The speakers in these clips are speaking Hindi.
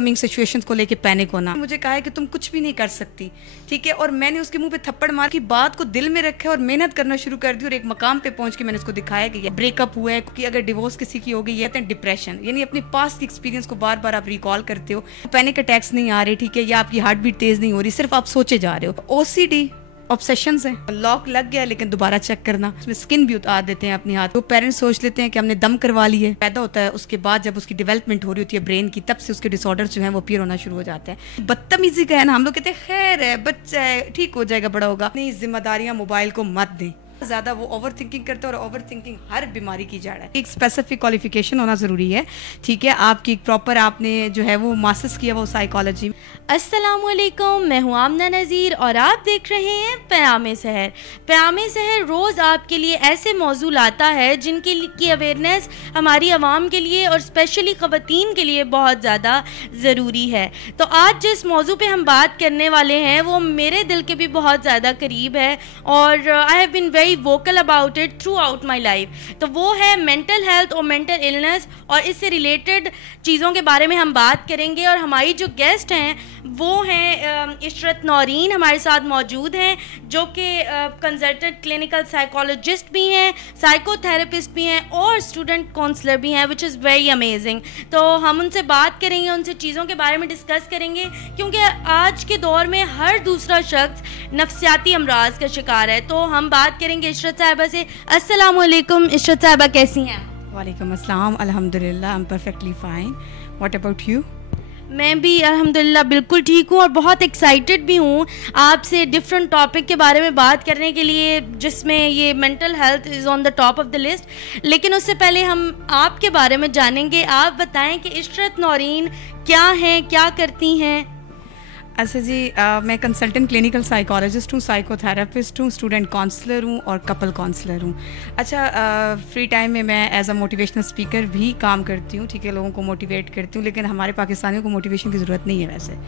अपकमिंग सिचुएशंस को लेके पैनिक होना। मुझे कहा है कि तुम कुछ भी नहीं कर सकती, ठीक है, और मैंने उसके मुंह पे थप्पड़ मार की बात को दिल में रखा और मेहनत करना शुरू कर दी और एक मकाम पे पहुंच के मैंने उसको दिखाया कि ब्रेकअप हुआ है, कि अगर डिवोर्स किसी की हो गई है डिप्रेशन, यानी अपने पास्ट एक्सपीरियंस को बार बार आप रिकॉल करते हो, पैनिक अटैक्स नहीं आ रहे, ठीक है, या आपकी हार्ट बीट तेज नहीं हो रही, सिर्फ आप सोचे जा रहे हो। ओसीडी ऑब्सेशंस हैं, लॉक लग गया लेकिन दोबारा चेक करना, उसमें स्किन भी उतार देते हैं अपनी हाथ। तो पेरेंट्स सोच लेते हैं कि हमने दम करवा ली है, पैदा होता है, उसके बाद जब उसकी डेवलपमेंट हो रही होती है ब्रेन की, तब से उसके डिसऑर्डर्स जो हैं वो अपीयर होना शुरू हो जाते हैं। बदतमीजी का है ना, हम लोग कहते हैं खैर है, बच्चा है, ठीक हो जाएगा, बड़ा होगा। नहीं, जिम्मेदारियां मोबाइल को मत दें ज़्यादा, वो ओवर थिंकिंग करते हैं और ओवर थिंकिंग हर बीमारी की जड़ है। एक स्पेसिफिक क्वालिफिकेशन होना ज़रूरी है, ठीक है, आपकी प्रॉपर आपने जो है वो मास्टर्स किया वो साइकोलॉजी में। अस्सलामुअलैकुम, मैं हूँ आमना नज़ीर और आप देख रहे हैं प्यामे सहर। प्यामे सहर रोज़ आपके लिए ऐसे मौजू लाता है जिनकी की अवेयरनेस हमारी आवाम के लिए और स्पेशली ख़वातीन के लिए बहुत ज़्यादा ज़रूरी है। तो आज जिस मौजू पे हम बात करने वाले हैं वो मेरे दिल के भी बहुत ज़्यादा करीब है और I have been very vocal about it throughout my life. तो वो है मेंटल हेल्थ और मेंटल इलनेस, और इससे रिलेटेड चीज़ों के बारे में हम बात करेंगे। और हमारी जो गेस्ट हैं वो हैं इशरत नौरीन हमारे साथ मौजूद हैं, जो कि कंसल्टेंट क्लिनिकल साइकोलॉजिस्ट भी हैं, साइकोथेरेपिस्ट भी हैं और स्टूडेंट काउंसलर भी हैं, विच इज़ वेरी अमेजिंग। तो हम उनसे बात करेंगे, उनसे चीज़ों के बारे में डिस्कस करेंगे, क्योंकि आज के दौर में हर दूसरा शख्स नफ्सियाती अमराज का शिकार है। तो हम बात करेंगे इशरत साहिबा से। अस्सलाम वालेकुम इशरत साहिबा, कैसी हैं? वालेकुम अस्सलाम, अल्हम्दुलिल्लाह, I am perfectly fine. What about you? मैं भी अल्हम्दुलिल्लाह बिल्कुल ठीक हूँ और बहुत एक्साइटेड भी हूँ आपसे डिफरेंट टॉपिक के बारे में बात करने के लिए, जिसमें ये mental health is on the top of the list. लेकिन उससे पहले हम आपके बारे में जानेंगे। आप बताएं कि इशरत नौरीन क्या हैं, क्या करती हैं? अच्छा जी, मैं कंसल्टेंट क्लिनिकल साइकोलॉजिस्ट हूँ, साइकोथेरेपिस्ट हूँ, स्टूडेंट काउंसलर हूँ और कपल काउंसलर हूँ। अच्छा, फ्री टाइम में मैं एज अ मोटिवेशनल स्पीकर भी काम करती हूँ, ठीक है, लोगों को मोटिवेट करती हूँ, लेकिन हमारे पाकिस्तानियों को मोटिवेशन की ज़रूरत नहीं है वैसे।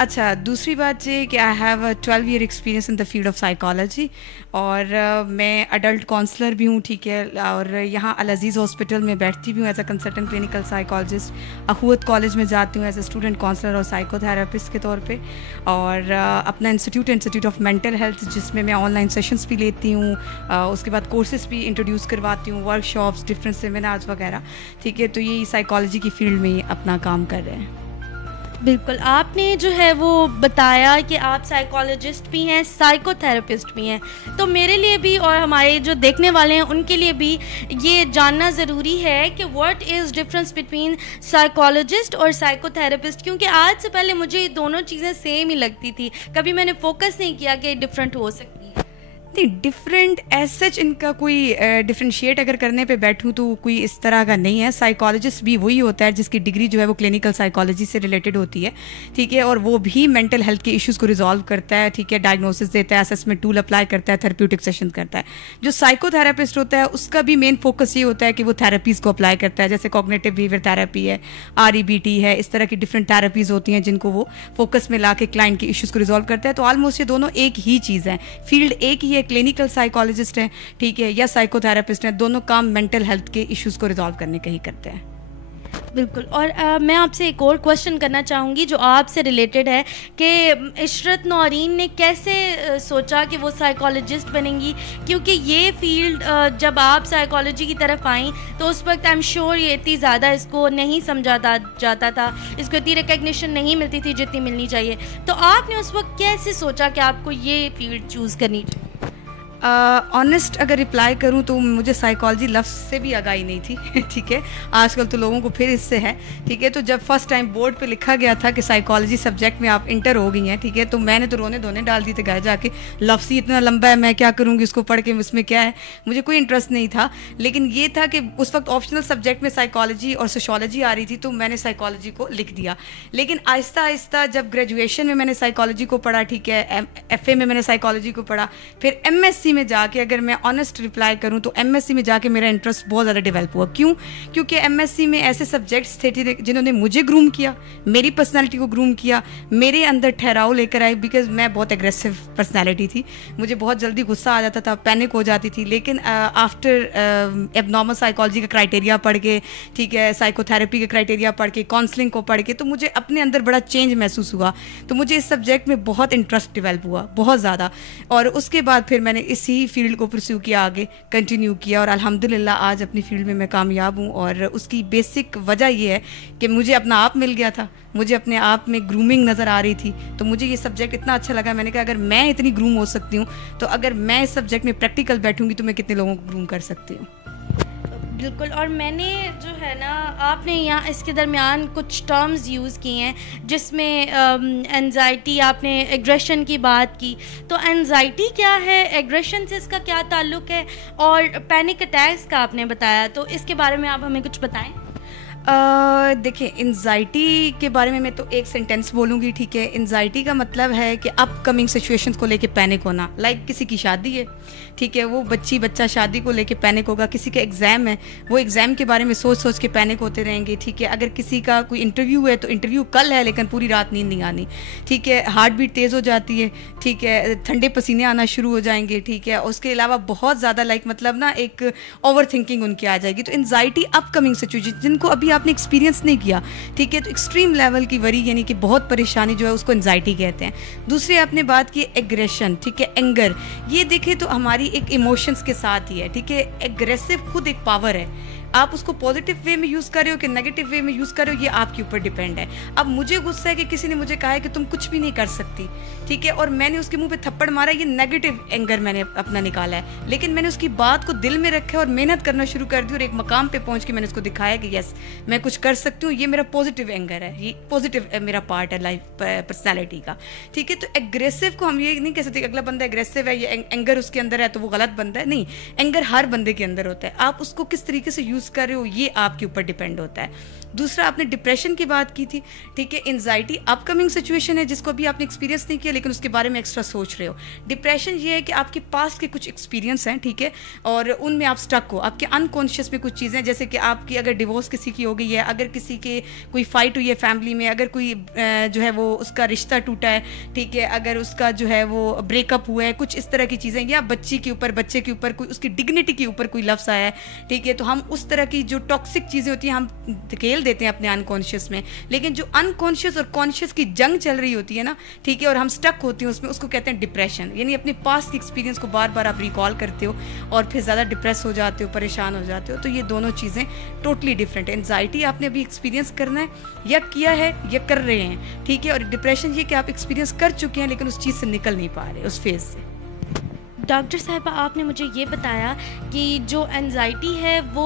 अच्छा, दूसरी बात ये कि I have 12 year experience in the field of psychology और मैं अडल्ट काउंसलर भी हूँ, ठीक है, और यहाँ अल अज़ीज़ हॉस्पिटल में बैठती भी हूँ as a consultant clinical psychologist. Akhuwat college में जाती हूँ एज अ स्टूडेंट काउंसलर और साइकोथेरेपिस्ट के तौर पे, और अपना इंस्टीट्यूट ऑफ मेंटल हेल्थ, जिसमें मैं ऑनलाइन सेशंस भी लेती हूँ, उसके बाद कोर्सेज भी इंट्रोड्यूस करवाती हूँ, वर्कशॉप्स, डिफरेंट सेमिनार्स वगैरह, ठीक है। तो ये साइकोलॉजी की फील्ड में ही अपना काम कर रहे हैं। बिल्कुल, आपने जो है वो बताया कि आप साइकोलॉजिस्ट भी हैं, साइकोथेरेपिस्ट भी हैं, तो मेरे लिए भी और हमारे जो देखने वाले हैं उनके लिए भी ये जानना ज़रूरी है कि what is difference between psychologist और साइकोथेरेपिस्ट, क्योंकि आज से पहले मुझे ये दोनों चीज़ें सेम ही लगती थी, कभी मैंने फोकस नहीं किया कि डिफरेंट हो सकती है। नहीं, डिफरेंट एज सच इनका कोई डिफ्रेंशिएट अगर करने पे बैठूं तो कोई इस तरह का नहीं है। साइकोलॉजिस्ट भी वही होता है जिसकी डिग्री जो है वो क्लिनिकल साइकोलॉजी से रिलेटेड होती है, ठीक है, और वो भी मेंटल हेल्थ के इश्यूज़ को रिजॉल्व करता है, ठीक है, डायग्नोसिस देता है, असेसमेंट टूल अप्लाई करता है, थेरेप्यूटिक सेशन करता है। जो साइकोथेरेपिस्ट होता है उसका भी मेन फोकस ये होता है कि वो थेरेपीज़ को अप्लाई करता है, जैसे कॉग्निटिव बिहेवियर थेरेपी है, REBT है, इस तरह की डिफरेंट थेरेपीज़ होती हैं जिनको वो फोकस में ला के क्लाइंट के इश्यूज़ को रिजॉल्व करता है। तो ऑलमोस्ट ये दोनों एक ही चीज़ है, फील्ड एक ही है, क्लिनिकल साइकोलॉजिस्ट हैं, ठीक है, या साइकोथेरेपिस्ट हैं, दोनों काम मेंटल हेल्थ के इश्यूज को रिजॉल्व करने का ही करते हैं। बिल्कुल, और मैं आपसे एक और क्वेश्चन करना चाहूँगी जो आपसे रिलेटेड है कि इशरत नौरीन ने कैसे सोचा कि वो साइकोलॉजिस्ट बनेंगी, क्योंकि ये फील्ड जब आप साइकोलॉजी की तरफ आई तो उस वक्त आई एम श्योर ये इतनी ज़्यादा इसको नहीं समझा जाता था, इसको इतनी रिकग्निशन नहीं मिलती थी जितनी मिलनी चाहिए। तो आपने उस वक्त कैसे सोचा कि आपको ये फील्ड चूज़ करनी चाहिए? ऑनेस्ट अगर रिप्लाई करूं तो मुझे साइकोलॉजी लफ्ज़ से भी आगाही नहीं थी ठीक है, आजकल तो लोगों को फिर इससे है, ठीक है। तो जब फर्स्ट टाइम बोर्ड पे लिखा गया था कि साइकोलॉजी सब्जेक्ट में आप इंटर हो गई हैं, ठीक है, तो मैंने तो रोने धोने डाल दी थी घर जाके, लफ्ज़ ही इतना लंबा है, मैं क्या करूँगी उसको पढ़ के, उसमें क्या है, मुझे कोई इंटरेस्ट नहीं था। लेकिन ये था कि उस वक्त ऑप्शनल सब्जेक्ट में साइकोलॉजी और सोशोलॉजी आ रही थी, तो मैंने साइकोलॉजी को लिख दिया। लेकिन आहिस्ता आहिस्ता जब ग्रेजुएशन में मैंने साइकोलॉजी को पढ़ा, ठीक है, FA में मैंने साइकोलॉजी को पढ़ा, फिर MSc एमएससी में जाके अगर मैं ऑनेस्ट रिप्लाई करूं तो एमएससी में जाके मेरा इंटरेस्ट बहुत ज़्यादा डेवलप हुआ। क्यों? क्योंकि एमएससी में ऐसे सब्जेक्ट्स थे जिन्होंने मुझे ग्रूम किया, मेरी पर्सनालिटी को ग्रूम किया, मेरे अंदर ठहराव लेकर आए। बिकॉज मैं बहुत एग्रेसिव पर्सनालिटी थी, मुझे बहुत जल्दी गुस्सा आ जाता था, पैनिक हो जाती थी। लेकिन आफ्टर एबनॉर्मल साइकोलॉजी का क्राइटेरिया पढ़ के, ठीक है, साइकोथेरेपी के क्राइटेरिया पढ़ के, काउंसलिंग को पढ़ के, तो मुझे अपने अंदर बड़ा चेंज महसूस हुआ। तो मुझे इस सब्जेक्ट में बहुत इंटरेस्ट डेवलप हुआ, बहुत ज़्यादा। और उसके बाद फिर मैंने इसी फील्ड को परस्यू किया, आगे कंटिन्यू किया, और अल्हम्दुलिल्लाह आज अपनी फील्ड में मैं कामयाब हूँ। और उसकी बेसिक वजह ये है कि मुझे अपना आप मिल गया था, मुझे अपने आप में ग्रूमिंग नज़र आ रही थी। तो मुझे ये सब्जेक्ट इतना अच्छा लगा, मैंने कहा अगर मैं इतनी ग्रूम हो सकती हूँ तो अगर मैं इस सब्जेक्ट में प्रैक्टिकल बैठूंगी तो मैं कितने लोगों को ग्रूम कर सकती हूँ। बिल्कुल। और मैंने जो है ना, आपने यहाँ इसके दरमियान कुछ टर्म्स यूज़ किए हैं जिसमें एंजाइटी, आपने एग्रेशन की बात की। तो एंजाइटी क्या है, एग्रेशन से इसका क्या ताल्लुक़ है, और पैनिक अटैक्स का आपने बताया, तो इसके बारे में आप हमें कुछ बताएं। देखिए, एंजाइटी के बारे में मैं तो एक सेंटेंस बोलूँगी, ठीक है। एंजाइटी का मतलब है कि अपकमिंग सिचुएशंस को लेके पैनिक होना। लाइक किसी की शादी है, ठीक है, वो बच्चा शादी को लेके पैनिक होगा। किसी का एग्ज़ाम है, वो एग्ज़ाम के बारे में सोच के पैनिक होते रहेंगे, ठीक है। अगर किसी का कोई इंटरव्यू है तो इंटरव्यू कल है लेकिन पूरी रात नींद नहीं आनी, ठीक है। हार्ट बीट तेज़ हो जाती है, ठीक है, ठंडे पसीने आना शुरू हो जाएंगे, ठीक है। उसके अलावा बहुत ज़्यादा मतलब ना एक ओवर थिंकिंग उनकी आ जाएगी। तो एंजाइटी अपकमिंग सिचुएशन जिनको अभी आपने एक्सपीरियंस नहीं किया, ठीक है, तो एक्सट्रीम लेवल की वरी यानी कि बहुत परेशानी जो है उसको एंजाइटी कहते हैं। दूसरी आपने बात की एग्रेशन, ठीक है, एंगर। ये देखें तो हमारी एक इमोशंस के साथ ही है, ठीक है। एग्रेसिव खुद एक पावर है, आप उसको पॉजिटिव वे में यूज़ कर रहे हो कि नेगेटिव वे में यूज़ कर रहे हो, ये आपके ऊपर डिपेंड है। अब मुझे गुस्सा है कि किसी ने मुझे कहा है कि तुम कुछ भी नहीं कर सकती, ठीक है, और मैंने उसके मुंह पे थप्पड़ मारा, ये नेगेटिव एंगर मैंने अपना निकाला है। लेकिन मैंने उसकी बात को दिल में रखा और मेहनत करना शुरू कर दी और एक मकाम पे पहुंच के मैंने उसको दिखाया कि यस मैं कुछ कर सकती हूँ। ये मेरा पॉजिटिव एंगर है, ये पॉजिटिव मेरा पार्ट है लाइफ पर्सनैलिटी का, ठीक है। तो एग्रेसिव को हम ये नहीं कह सकते अगला बंदा एग्रेसिव है, ये एंगर उसके अंदर है तो वो गलत बंदा है। नहीं, एंगर हर बंदे के अंदर होता है, आप उसको किस तरीके से यूज़ कर रहे हो ये आपके ऊपर डिपेंड होता है। दूसरा आपने डिप्रेशन की बात की थी, ठीक है। एंजाइटी अपकमिंग सिचुएशन है जिसको अभी आपने एक्सपीरियंस नहीं किया लेकिन उसके बारे में एक्स्ट्रा सोच रहे हो। डिप्रेशन ये है कि आपके पास के कुछ एक्सपीरियंस हैं, ठीक है, और उनमें आप स्टक हो, आपके अनकॉन्शियस में कुछ चीज़ें, जैसे कि आपकी अगर डिवोर्स किसी की हो गई है, अगर किसी के कोई फाइट हुई है फैमिली में, अगर कोई जो है वो उसका रिश्ता टूटा है, ठीक है, अगर उसका जो है वो ब्रेकअप हुआ है, कुछ इस तरह की चीज़ें, या बच्चे के ऊपर कोई उसकी डिग्निटी के ऊपर कोई लफ्ज़ आया है, ठीक है, तो हम उस तरह की जो टॉक्सिक चीज़ें होती हैं हम धकेल देते हैं अपने अनकॉन्शियस में। लेकिन जो अनकॉन्शियस और कॉन्शियस की जंग चल रही होती है ना, ठीक है, और हम स्टक होते हैं उसमें, उसको कहते हैं डिप्रेशन। यानी अपने पास्ट की एक्सपीरियंस को बार बार आप रिकॉल करते हो और फिर ज़्यादा डिप्रेस हो जाते हो, परेशान हो जाते हो। तो ये दोनों चीज़ें टोटली डिफरेंट है। एंजाइटी आपने अभी एक्सपीरियंस करना है या किया है या कर रहे हैं, ठीक है, और डिप्रेशन ये कि आप एक्सपीरियंस कर चुके हैं लेकिन उस चीज़ से निकल नहीं पा रहे, उस फेज से। डॉक्टर साहिबा, आपने मुझे ये बताया कि जो एंजाइटी है वो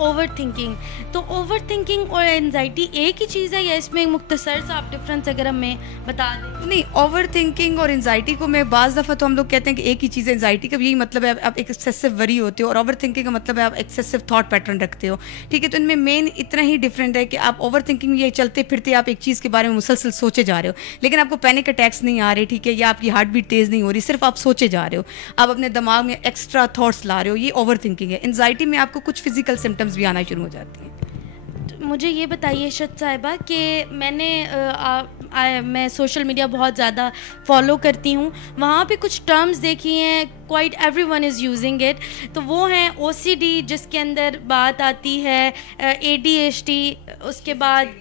ओवर थिंकिंग, तो ओवर थिंकिंग और एंजाइटी एक ही चीज़ है या इसमें मुख्तसर सा आप डिफरेंस अगर हमें बता दें? नहीं, ओवर थिंकिंग और एंजाइटी को मैं बाज़ दफ़ा तो हम लोग कहते हैं कि एक ही चीज़ है। एंजाइटी का यही मतलब है आप एक एक्सेसिव वरी होते हो, और ओवर थिंकिंग का मतलब है आप एक्सेसिव थॉट पैटर्न रखते हो, ठीक है। तो इनमें मेन इतना ही डिफरेंट है कि आप ओवर थिंकिंग ये चलते फिरते आप एक चीज़ के बारे में मुसलसल सोचे जा रहे हो, लेकिन आपको पैनिक अटैक्स नहीं आ रहे, ठीक है, या आपकी हार्ट बीट तेज़ नहीं हो रही, सिर्फ आप सोचे जा रहे हो, आप अपने दिमाग में एक्स्ट्रा थॉट्स ला रहे हो, ये ओवर थिंकिंग है। एंजाइटी में आपको कुछ फिजिकल सिम्टम्स भी आना शुरू हो जाती हैं। मुझे ये बताइए इशरत साहिबा कि मैं सोशल मीडिया बहुत ज़्यादा फॉलो करती हूँ, वहाँ पे कुछ टर्म्स देखी हैं, quite everyone is using it, तो वो हैं OCD जिसके अंदर बात आती है, ADHD, उसके बाद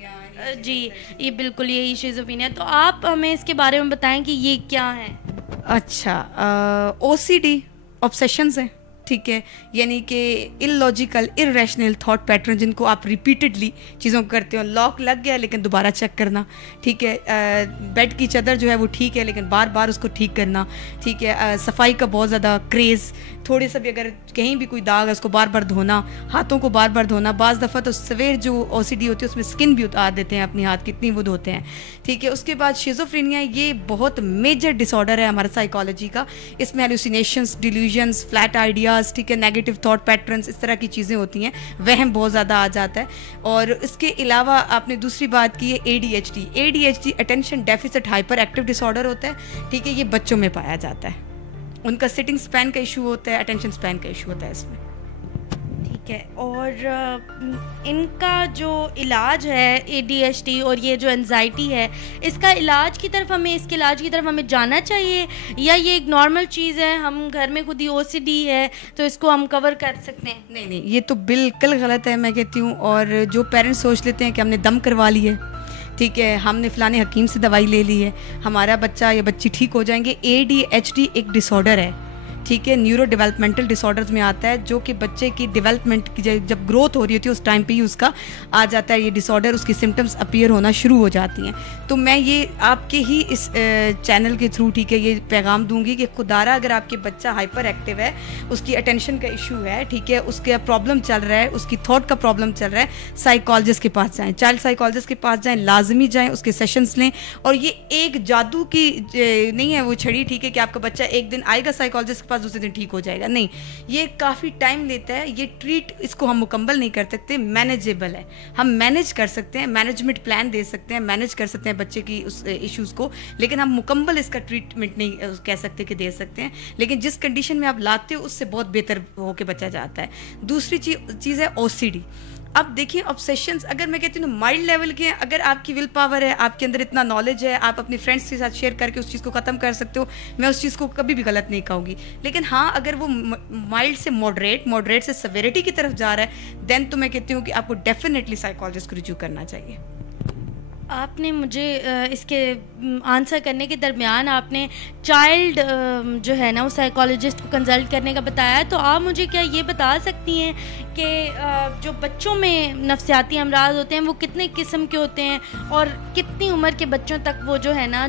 जी ये बिल्कुल यही शिज़ोफ्रेनिया। तो आप हमें इसके बारे में बताएं कि ये क्या है। अच्छा, OCD ऑब्सेशंस हैं, ठीक है, यानी कि इलॉजिकल इररेशनल थॉट पैटर्न जिनको आप रिपीटेडली चीज़ों को करते हो। लॉक लग गया लेकिन दोबारा चेक करना, ठीक है, बेड की चादर जो है वो ठीक है लेकिन बार बार उसको ठीक करना, ठीक है, सफाई का बहुत ज़्यादा क्रेज़, थोड़े सा भी अगर कहीं भी कोई दाग है उसको बार बार धोना, हाथों को बार बार धोना। बाज़ दफ़ा तो सवेर जो OCD होती है उसमें स्किन भी उतार देते हैं अपनी हाथ कितनी वो धोते हैं, ठीक है। उसके बाद शिज़ोफ्रेनिया, ये बहुत मेजर डिसऑर्डर है हमारा साइकोलॉजी का। इसमें हेलुसिनेशंस, डिल्यूजन्स, फ्लैट आइडियाज़, ठीक है, नेगेटिव थॉट पैटर्न्स, इस तरह की चीज़ें होती हैं, वहम बहुत ज़्यादा आ जाता है। और इसके अलावा आपने दूसरी बात की है ADHD attention deficit hyper active disorder होता है, ठीक है, ये बच्चों में पाया जाता है, उनका सिटिंग स्पैन का इशू होता है, अटेंशन स्पैन का इशू होता है इसमें। ठीक है। और इनका जो इलाज है ADHD और ये जो एंजाइटी है, इसका इलाज की तरफ हमें, इसके इलाज की तरफ हमें जाना चाहिए, या ये एक नॉर्मल चीज़ है, हम घर में खुद ही OCD है तो इसको हम कवर कर सकते हैं? नहीं नहीं, ये तो बिल्कुल गलत है मैं कहती हूँ। और जो पेरेंट्स सोच लेते हैं कि हमने दम करवा ली है, ठीक है, हमने फ़लाने हकीम से दवाई ले ली है, हमारा बच्चा या बच्ची ठीक हो जाएंगे। ADHD एक डिसऑर्डर है, ठीक है, न्यूरो डेवलपमेंटल डिसऑर्डर्स में आता है, जो कि बच्चे की डेवलपमेंट की जब ग्रोथ हो रही होती है उस टाइम पे ही उसका आ जाता है ये डिसऑर्डर, उसकी सिम्टम्स अपीयर होना शुरू हो जाती हैं। तो मैं ये आपके ही इस चैनल के थ्रू, ठीक है, ये पैगाम दूंगी कि खुदारा अगर आपके बच्चा हाइपर एक्टिव है, उसकी अटेंशन का इशू है, ठीक है, उसका प्रॉब्लम चल रहा है, उसकी थॉट का प्रॉब्लम चल रहा है, साइकोलॉजिस्ट के पास जाएँ, चाइल्ड साइकोलॉजिस्ट के पास जाएँ, लाजमी जाएँ, उसके सेशंस लें। और ये एक जादू की नहीं है वो छड़ी, ठीक है, कि आपका बच्चा एक दिन आएगा साइकोलॉजिस्ट के पास, दूसरे दिन ठीक हो जाएगा, नहीं, ये काफ़ी टाइम लेता है। ये ट्रीट इसको हम मुकम्मल नहीं कर सकते, मैनेजेबल है, हम मैनेज कर सकते हैं, मैनेजमेंट प्लान दे सकते हैं, मैनेज कर सकते हैं बच्चे की उस इश्यूज़ को, लेकिन हम मुकम्मल इसका ट्रीटमेंट नहीं कह सकते कि दे सकते हैं। लेकिन जिस कंडीशन में आप लाते हो उससे बहुत बेहतर होकर बच्चा जाता है। दूसरी चीज़ है OCD। अब देखिए ऑब्सेशंस, अगर मैं कहती हूँ माइल्ड लेवल के हैं, अगर आपकी विल पावर है, आपके अंदर इतना नॉलेज है, आप अपने फ्रेंड्स के साथ शेयर करके उस चीज़ को ख़त्म कर सकते हो, मैं उस चीज़ को कभी भी गलत नहीं कहूँगी। लेकिन हाँ, अगर वो माइल्ड से मॉडरेट से सेवेरिटी की तरफ जा रहा है, देन तो मैं कहती हूँ कि आपको डेफिनेटली साइकोलॉजिस्ट को रिव्यू करना चाहिए। आपने मुझे इसके आंसर करने के दरमियान आपने चाइल्ड जो है ना वो साइकोलॉजिस्ट को कंसल्ट करने का बताया, तो आप मुझे क्या ये बता सकती हैं कि जो बच्चों में नफ्सियाती अमराज होते हैं वो कितने किस्म के होते हैं और कितनी उम्र के बच्चों तक वो जो है ना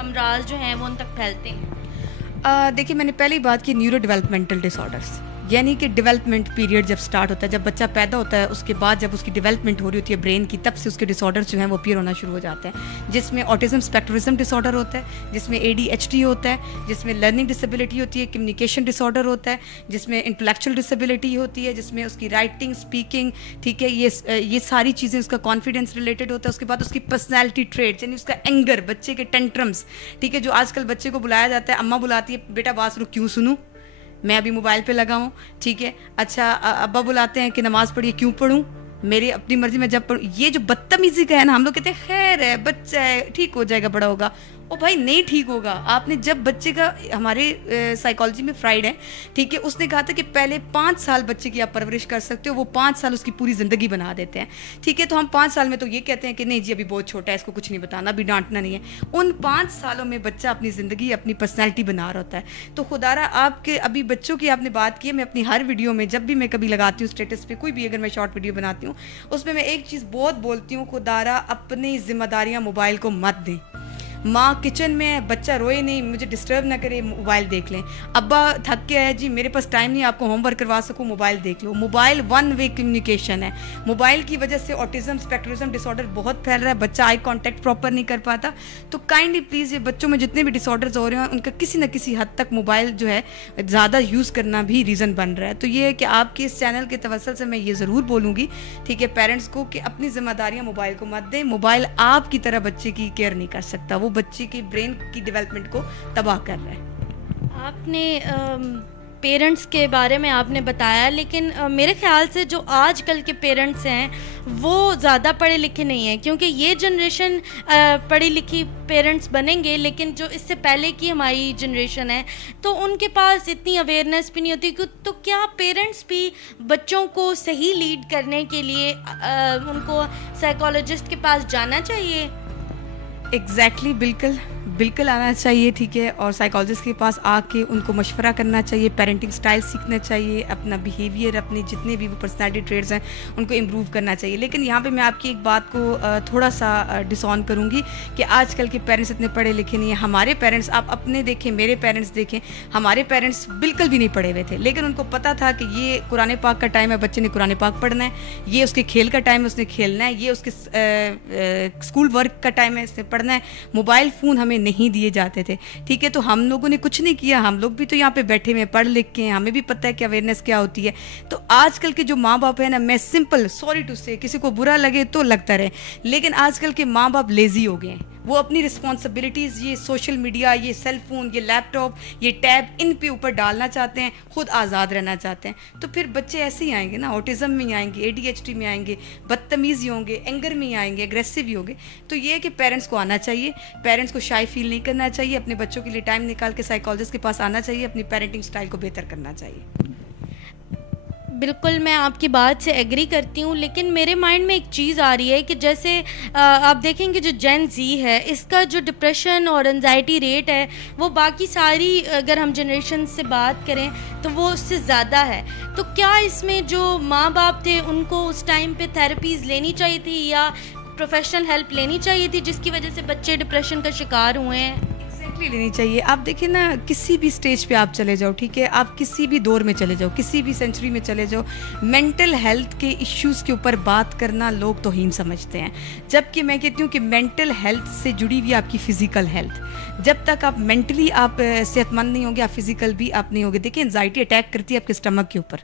अमराज जो हैं वो उन तक फैलते हैं? देखिए, मैंने पहले ही बात की न्यूरो डेवलपमेंटल डिसऑर्डर्स, यानी कि डेवलपमेंट पीरियड जब स्टार्ट होता है, जब बच्चा पैदा होता है, उसके बाद जब उसकी डेवलपमेंट हो रही होती है ब्रेन की, तब से उसके डिसऑर्डर्स जो हैं वो अपीयर होना शुरू हो जाते हैं, जिसमें ऑटिज्म स्पेक्ट्रम डिसऑर्डर होता है, जिसमें ADHD होता है, जिसमें लर्निंग डिसेबिलिटी होती है, कम्युनिकेशन डिसऑर्डर होता है, जिसमें इंटेलेक्चुअल डिसेबिलिटी होती है, जिसमें उसकी राइटिंग, स्पीकिंग, ठीक है, ये सारी चीज़ें, उसका कॉन्फिडेंस रिलेटेड होता है। उसके बाद उसकी पर्सनैलिटी ट्रेट्स, यानी उसका एंगर, बच्चे के टेंट्रम्स, ठीक है, जो आजकल बच्चे को बुलाया जाता है, अम्मा बुलाती है, बेटा बात सुनो, क्यों सुनूँ, मैं अभी मोबाइल पे लगा हूँ, ठीक है, अच्छा अब्बा बुलाते हैं कि नमाज़ पढ़िए, क्यों पढ़ूँ, मेरी अपनी मर्जी में जब पढ़ूँ। ये जो बदतमीजी का है ना, हम लोग कहते हैं खैर है, बच्चा है, ठीक हो जाएगा, बड़ा होगा। ओ भाई, नहीं ठीक होगा। आपने जब बच्चे का, हमारे साइकोलॉजी में फ्राइड है, ठीक है, उसने कहा था कि पहले 5 साल बच्चे की आप परवरिश कर सकते हो, वो 5 साल उसकी पूरी ज़िंदगी बना देते हैं, ठीक है। तो हम 5 साल में तो ये कहते हैं कि नहीं जी अभी बहुत छोटा है, इसको कुछ नहीं बताना, अभी डांटना नहीं है। उन 5 सालों में बच्चा अपनी ज़िंदगी, अपनी पर्सनैलिटी बना रहा होता है। तो खुदारा आपके अभी बच्चों की आपने बात की है, मैं अपनी हर वीडियो में जब भी मैं कभी लगाती हूँ स्टेटस पे, कोई भी अगर मैं शॉर्ट वीडियो बनाती हूँ, उसमें मैं एक चीज़ बहुत बोलती हूँ, खुदारा अपनी जिम्मेदारियाँ मोबाइल को मत दें। माँ किचन में, बच्चा रोए नहीं, मुझे डिस्टर्ब ना करे, मोबाइल देख लें। अब्बा थक के आया जी, मेरे पास टाइम नहीं आपको होमवर्क करवा सकूँ, मोबाइल देख लो। मोबाइल 1 वे कम्युनिकेशन है। मोबाइल की वजह से ऑटिज्म स्पेक्ट्रम डिसऑर्डर बहुत फैल रहा है, बच्चा आई कांटेक्ट प्रॉपर नहीं कर पाता। तो काइंडली प्लीज़, ये बच्चों में जितने भी डिसऑर्डर्स हो रहे हैं उनका किसी न किसी हद तक मोबाइल जो है ज़्यादा यूज़ करना भी रीज़न बन रहा है। तो ये है कि आपके इस चैनल के तवस्सुल से मैं ये ज़रूर बोलूँगी, ठीक है, पेरेंट्स को, कि अपनी जिम्मेदारियाँ मोबाइल को मत दें। मोबाइल आपकी तरह बच्चे की केयर नहीं कर सकता, वो बच्चे की ब्रेन की डेवलपमेंट को तबाह कर रहा है। आपने पेरेंट्स के बारे में आपने बताया, लेकिन मेरे ख्याल से जो आजकल के पेरेंट्स हैं वो ज़्यादा पढ़े लिखे नहीं हैं, क्योंकि ये जनरेशन पढ़ी लिखी पेरेंट्स बनेंगे, लेकिन जो इससे पहले की हमारी जनरेशन है तो उनके पास इतनी अवेयरनेस भी नहीं होती। तो क्या पेरेंट्स भी बच्चों को सही लीड करने के लिए उनको साइकोलॉजिस्ट के पास जाना चाहिए? एग्जैक्टली, बिल्कुल आना चाहिए, ठीक है, और साइकोलॉजिस्ट के पास आके उनको मशवरा करना चाहिए, पेरेंटिंग स्टाइल सीखना चाहिए, अपना बिहेवियर, अपने जितने भी वो पर्सनैलिटी ट्रेट्स हैं उनको इम्प्रूव करना चाहिए। लेकिन यहाँ पे मैं आपकी एक बात को थोड़ा सा डिसऑन करूँगी कि आजकल के पेरेंट्स इतने पढ़े लिखे नहीं हैं। हमारे पेरेंट्स, आप अपने देखें, मेरे पेरेंट्स देखें, हमारे पेरेंट्स बिल्कुल भी नहीं पढ़े हुए थे, लेकिन उनको पता था कि ये कुरान पाक का टाइम है, बच्चे ने कुरान पाक पढ़ना है, ये उसके खेल का टाइम है, उसने खेलना है, ये उसके स्कूल वर्क का टाइम है, इसने पढ़ना है। मोबाइल फ़ोन हमें नहीं दिए जाते थे, ठीक है। तो हम लोगों ने कुछ नहीं किया, हम लोग भी तो यहाँ पे बैठे हुए पढ़ लिख के, हमें भी पता है कि अवेयरनेस क्या होती है। तो आजकल के जो माँ बाप है ना, मैं सिंपल, सॉरी टू से, किसी को बुरा लगे तो लगता रहे, लेकिन आजकल के माँ बाप लेज़ी हो गए हैं, वो अपनी रिस्पॉन्सिबिलिटीज़ ये सोशल मीडिया, ये सेल फ़ोन, ये लैपटॉप, ये टैब, इन पे ऊपर डालना चाहते हैं, ख़ुद आज़ाद रहना चाहते हैं। तो फिर बच्चे ऐसे ही आएंगे ना, ऑटिज़म में आएंगे, ADHD में आएंगे, बदतमीज़ी होंगे, एंगर में आएंगे, एग्रेसिव ही होंगे। तो ये है कि पेरेंट्स को आना चाहिए, पेरेंट्स को शाय फील नहीं करना चाहिए, अपने बच्चों के लिए टाइम निकाल के साइकोलॉजिस्ट के पास आना चाहिए, अपनी पेरेंटिंग स्टाइल को बेहतर करना चाहिए। बिल्कुल मैं आपकी बात से एग्री करती हूँ, लेकिन मेरे माइंड में एक चीज़ आ रही है कि जैसे आप देखेंगे जो जेन ज़ी है, इसका जो डिप्रेशन और एंजाइटी रेट है वो बाकी सारी अगर हम जनरेशन से बात करें तो वो उससे ज़्यादा है। तो क्या इसमें जो माँ बाप थे उनको उस टाइम पे थेरेपीज़ लेनी चाहिए थी या प्रोफेशनल हेल्प लेनी चाहिए थी जिसकी वजह से बच्चे डिप्रेशन का शिकार हुए हैं? लेनी चाहिए। आप देखिए ना, किसी भी स्टेज पे आप चले जाओ, ठीक है, आप किसी भी दौर में चले जाओ, किसी भी सेंचुरी में चले जाओ, मेंटल हेल्थ के इश्यूज़ के ऊपर बात करना लोग तौहीन समझते हैं। जबकि मैं कहती हूँ कि मेंटल हेल्थ से जुड़ी हुई आपकी फ़िज़िकल हेल्थ, जब तक आप मेंटली आप सेहतमंद नहीं होंगे, आप फिज़िकल भी आप नहीं होंगे। देखिए एंजाइटी अटैक करती है आपके स्टमक के ऊपर,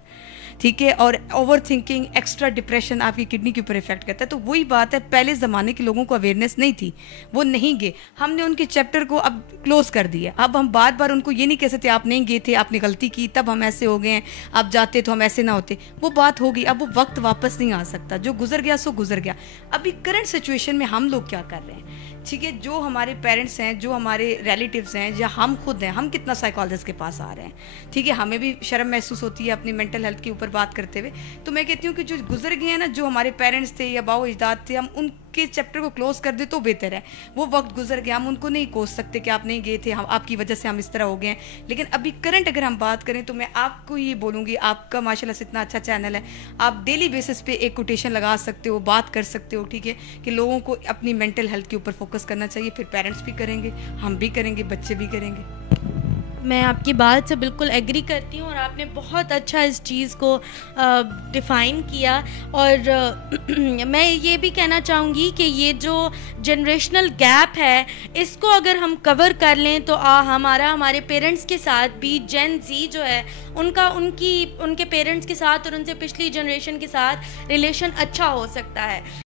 ठीक है, और ओवर थिंकिंग, एक्स्ट्रा डिप्रेशन आपकी किडनी के ऊपर इफेक्ट करता है। तो वही बात है, पहले ज़माने के लोगों को अवेयरनेस नहीं थी, वो नहीं गए, हमने उनके चैप्टर को अब क्लोज कर दिया। अब हम बार बार उनको ये नहीं कह सकते आप नहीं गए थे, आपने गलती की तब हम ऐसे हो गए हैं, आप जाते तो हम ऐसे ना होते। वो बात हो गई, अब वो वक्त वापस नहीं आ सकता, जो गुजर गया सो गुजर गया। अभी करंट सिचुएशन में हम लोग क्या कर रहे हैं, ठीक है, जो हमारे पेरेंट्स हैं, जो हमारे रिलेटिव्स हैं, या हम खुद हैं, हम कितना साइकोलॉजिस्ट के पास आ रहे हैं, ठीक है, हमें भी शर्म महसूस होती है अपनी मेंटल हेल्थ के ऊपर बात करते हुए। तो मैं कहती हूँ कि जो गुजर गए हैं ना, जो हमारे पेरेंट्स थे या बाओ इजदाद थे, हम उनके चैप्टर को क्लोज कर दे तो बेहतर है। वो वक्त गुजर गया, हम उनको नहीं कोस सकते कि आप नहीं गए थे, हम आपकी वजह से हम इस तरह हो गए हैं। लेकिन अभी करंट अगर हम बात करें तो मैं आपको ये बोलूँगी, आपका माशाल्लाह से इतना अच्छा चैनल है, आप डेली बेसिस पे एक कोटेशन लगा सकते हो, बात कर सकते हो, ठीक है, कि लोगों को अपनी मेंटल हेल्थ के ऊपर फोकस करना चाहिए। फिर पेरेंट्स भी करेंगे, हम भी करेंगे, बच्चे भी करेंगे। मैं आपकी बात से बिल्कुल एग्री करती हूँ और आपने बहुत अच्छा इस चीज़ को डिफ़ाइन किया। और मैं ये भी कहना चाहूँगी कि ये जो जनरेशनल गैप है, इसको अगर हम कवर कर लें तो हमारे पेरेंट्स के साथ भी जेन ज़ी जो है उनके पेरेंट्स के साथ और उनसे पिछली जनरेशन के साथ रिलेशन अच्छा हो सकता है।